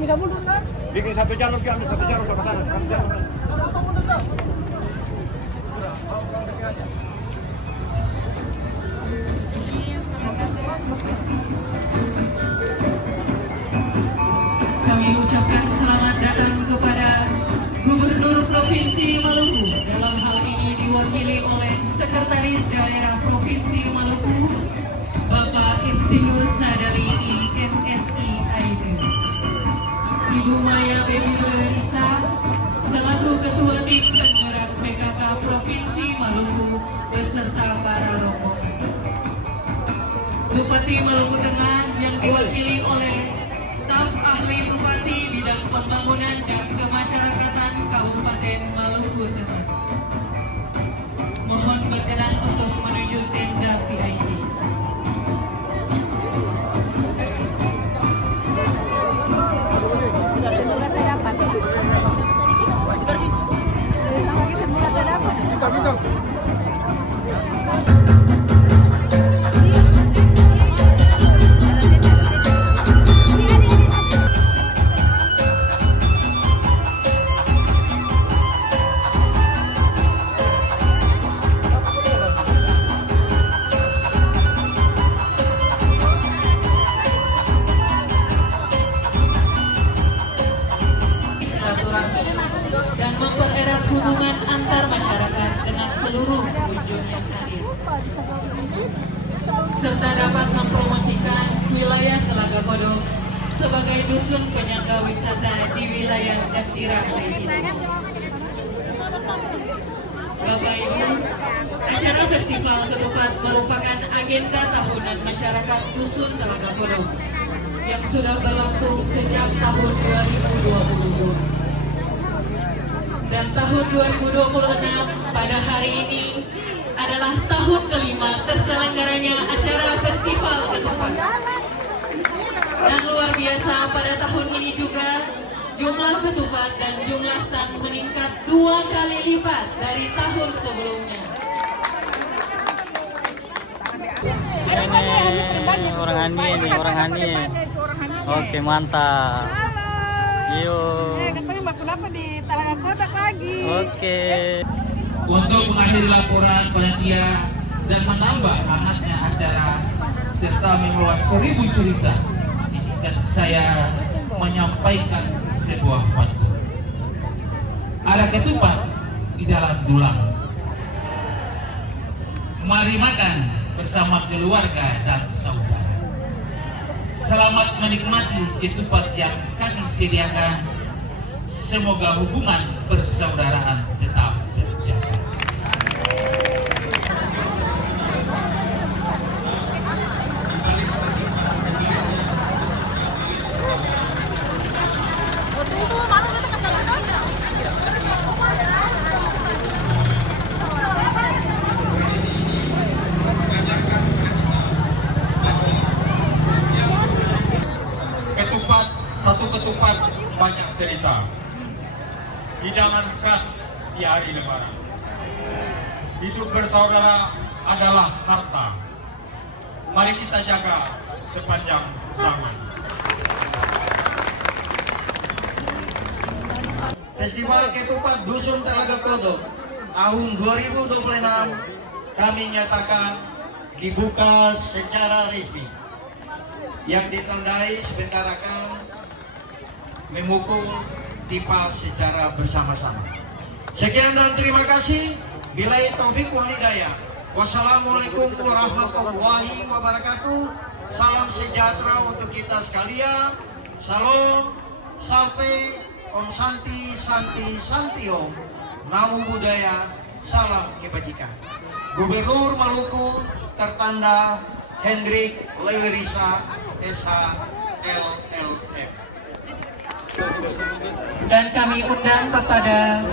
bisa mundur kan? Bikin satu jalur, ambil satu jalur ke sana, satu jalur. Kami ucapkan selamat datang kepada Gubernur Provinsi Maluku. Dalam hal ini diwakili oleh Sekretaris Daerah Provinsi Maluku, Bapak Insinyur Sadari IMSI AID. Ibu Maya Baby Lerisa, selaku Ketua Tim Penggerak PKK Provinsi Maluku beserta para rombongan. Bupati Maluku Tengah yang diwakili oleh staf ahli Bupati bidang pembangunan dan kemasyarakatan Kabupaten Maluku Tengah. Mohon berkenan untuk menuju tenda VIP. Semoga saya dapat ya. Semoga saya dapat. Bisa. Dan mempererat hubungan antar masyarakat dengan seluruh pengunjung yang hadir, serta dapat mempromosikan wilayah Telaga Kodok sebagai dusun penyangga wisata di wilayah Jazirah Legido. Bapak Ibu, acara Festival Ketupat merupakan agenda tahunan masyarakat dusun Telaga Kodok yang sudah berlangsung sejak tahun 2022. Dan tahun 2026 pada hari ini adalah tahun kelima terselenggaranya acara Festival Ketupat. Dan luar biasa pada tahun ini juga jumlah ketupat dan jumlah stand meningkat 2 kali lipat dari tahun sebelumnya. Ini orang Hani. Oke, mantap. Yuk. Ketemu Mbak Kulapa di Telaga Kodok lagi. Oke. Untuk mengakhiri laporan panitia dan menambah hangatnya acara serta membawa 1000 cerita, izinkan saya menyampaikan sebuah pantun. Ada ketupat di dalam tulang. Mari makan bersama keluarga dan saudara. Selamat menikmati ketupat yang kami sediakan. Semoga hubungan persaudaraan tetap terjaga. Ketupat, satu ketupat banyak cerita. Hidangan khas di hari Lebaran. Hidup bersaudara adalah harta. Mari kita jaga sepanjang zaman. Festival Ketupat Dusun Telaga Kodok tahun 2026 kami nyatakan dibuka secara resmi, yang ditandai sebentar akan memukul pipa secara bersama-sama. Sekian dan terima kasih. Billahi taufik wal hidayah. Wassalamualaikum warahmatullahi wabarakatuh. Salam sejahtera untuk kita sekalian. Salam, salve, Om Santi, Santi, Santi Om. Namo Buddhaya, salam kebajikan. Gubernur Maluku tertanda Hendrik Lewerisa SH LLM. Dan kami undang kepada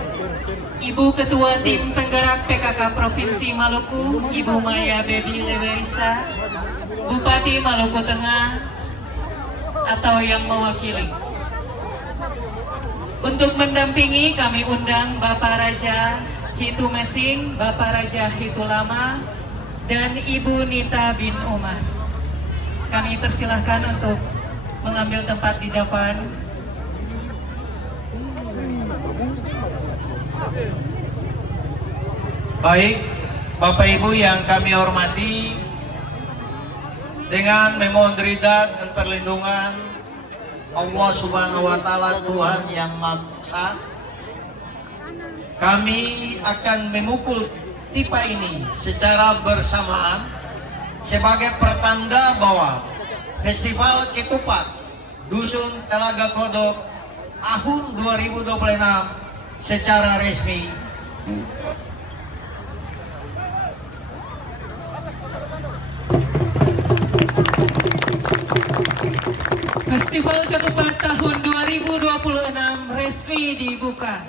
Ibu Ketua Tim Penggerak PKK Provinsi Maluku, Ibu Maya Baby Lewerisa, Bupati Maluku Tengah atau yang mewakili. Untuk mendampingi kami undang Bapak Raja Hitu Mesing, Bapak Raja Hitu Lama, dan Ibu Nita bin Umar. Kami persilahkan untuk mengambil tempat di depan Baik, Bapak Ibu yang kami hormati, dengan memohon ridha dan perlindungan Allah Subhanahu wa Ta'ala, Tuhan yang Maha Esa, kami akan memukul tipa ini secara bersamaan sebagai pertanda bahwa Festival Ketupat Dusun Telaga Kodok tahun 2026 secara resmi Festival Ketupat tahun 2026 resmi dibuka.